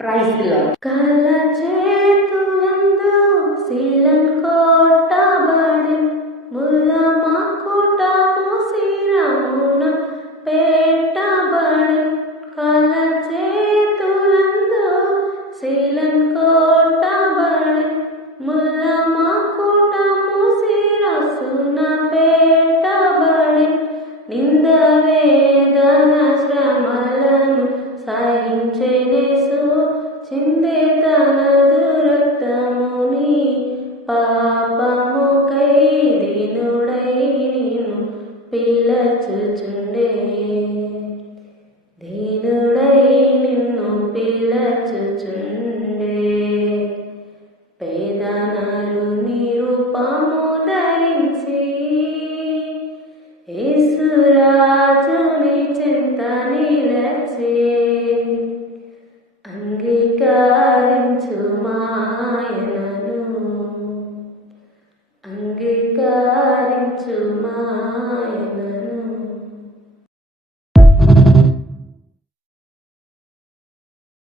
Praise the lord. కల చేతులందు శీలం కొట్టబడి ముల్ల మకుటము శిరమున పెట్టబడి కల చేతులందు శీలం కొట్టబడి ముల్ల మకుటము శిరసున పెట్టబడి నింద వేదన శ్రమలను సహించెనేసు చిందే తనదు రక్తముని పాపముకై దీనుడై నిన్ను పిలచుచుండే దీనుడై నిన్ను పిలచుచుండే పేదనరుని రూపము ధరించి యేసురాజుని చెంత నిలచే అంగీకరించు